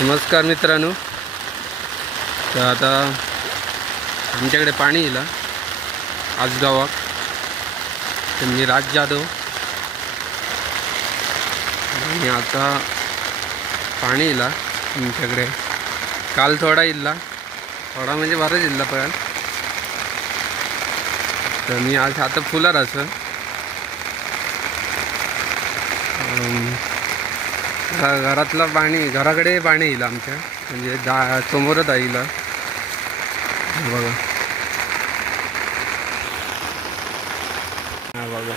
नमस्कार मित्रांनो. तर आता आमच्याकडे पाणी येईल आज गावात तर मी राज जाधव. आणि आता पाणी येईल तुमच्याकडे काल थोडा येईल थोडा म्हणजे बराच येईल पण. तर मी आज आता फुलार असं घरातलं पाणी घराकडे पाणी येईल आमच्या. म्हणजे दा समोरच आईल बघा. हा बघा.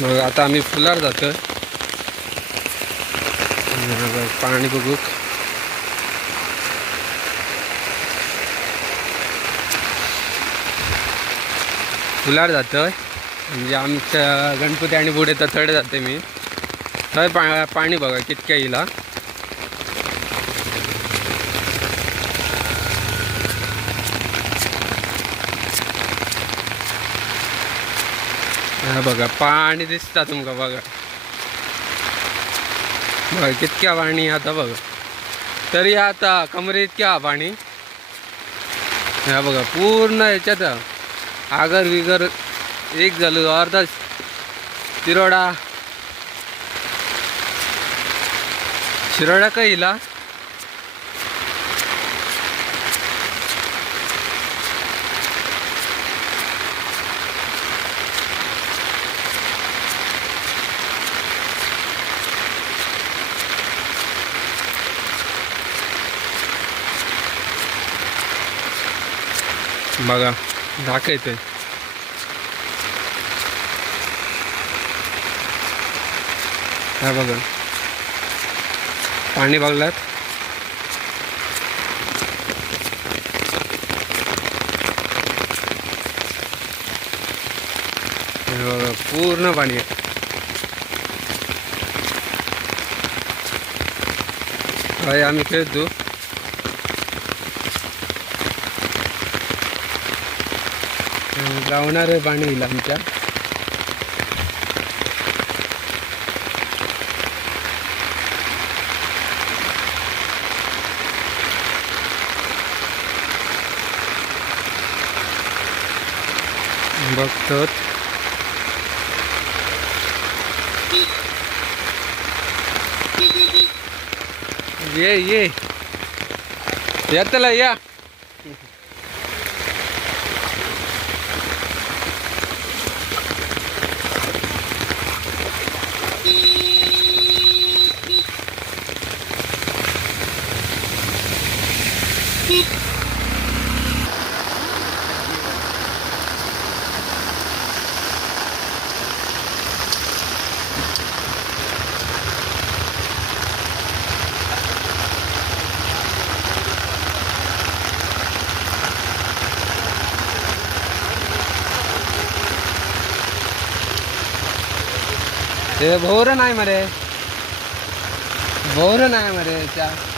मग आता आम्ही फुलार जातो पाणी बघू. फुलार जातं म्हणजे आमच्या गणपती आणि पुढे तर थंड जाते मी. थंय पा पाणी बघा कितक्या येईल. बघा पाणी दिसता तुमका बघा. बघा कितक्या पाणी आता बघा. तरी आता कमरे इतक्या पाणी. हा बघा पूर्ण ह्याच्यात आगर विगर एक झालं अर्धा शिरोडा शिरोडा का इला हा? बघा दाखवतंय हा बघा. पाणी बघलात हे बघा पूर्ण पाणी आहे. होय आम्ही खेळतो. लावणार पाणी येईल आमच्या. बघतात. ये ये. येतला या. ते भोर नाही मरे. भोर नाही मरे त्या.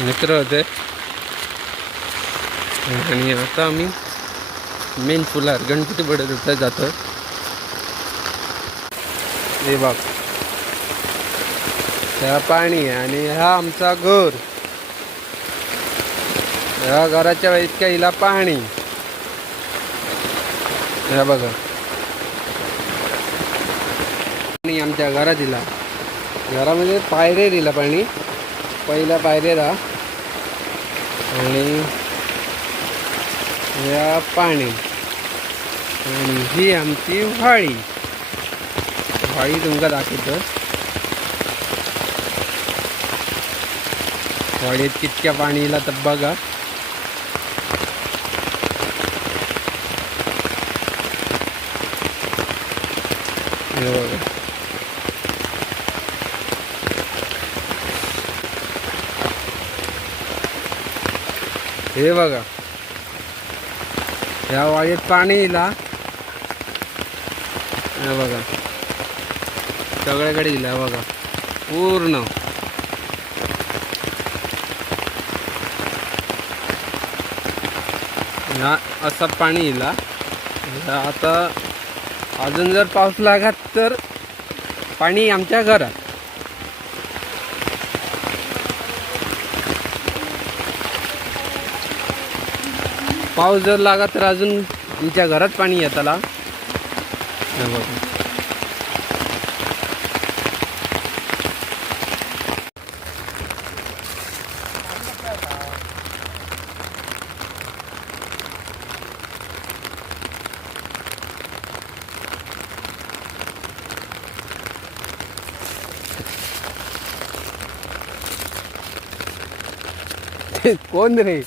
मित्र होते आणि आता आम्ही मेन फुलार गणपती बडत होता जातो हे बाग ह्या पाणी आहे आणि हा आमचा घर. ह्या घराच्या इतक्या हिला पाणी. ह्या बघा. पाणी आमच्या घरात दिला घरामध्ये पायरे दिला पाणी. पहिल्या पायऱ्याला आणि या पाणी. आणि ही आमची व्हाळी. व्हाळी तुमका दाखवतो. व्हाळीत कितक्या पाणीला तर बघा बघा. हे बघा. या वाळीत पाणी इला हे. बघा. सगळ्याकडे येईल हे बघा. पूर्ण. ह्या असा पाणी इला आता अजून जर पाऊस लागत तर पाणी आमच्या घरात. पाऊस जर लागत तर अजून आमच्या घरात पाणी येताला कोण रे?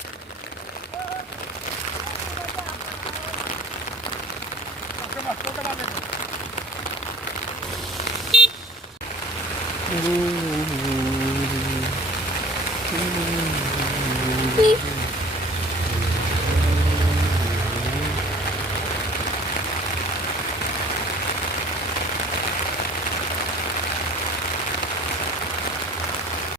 Beep.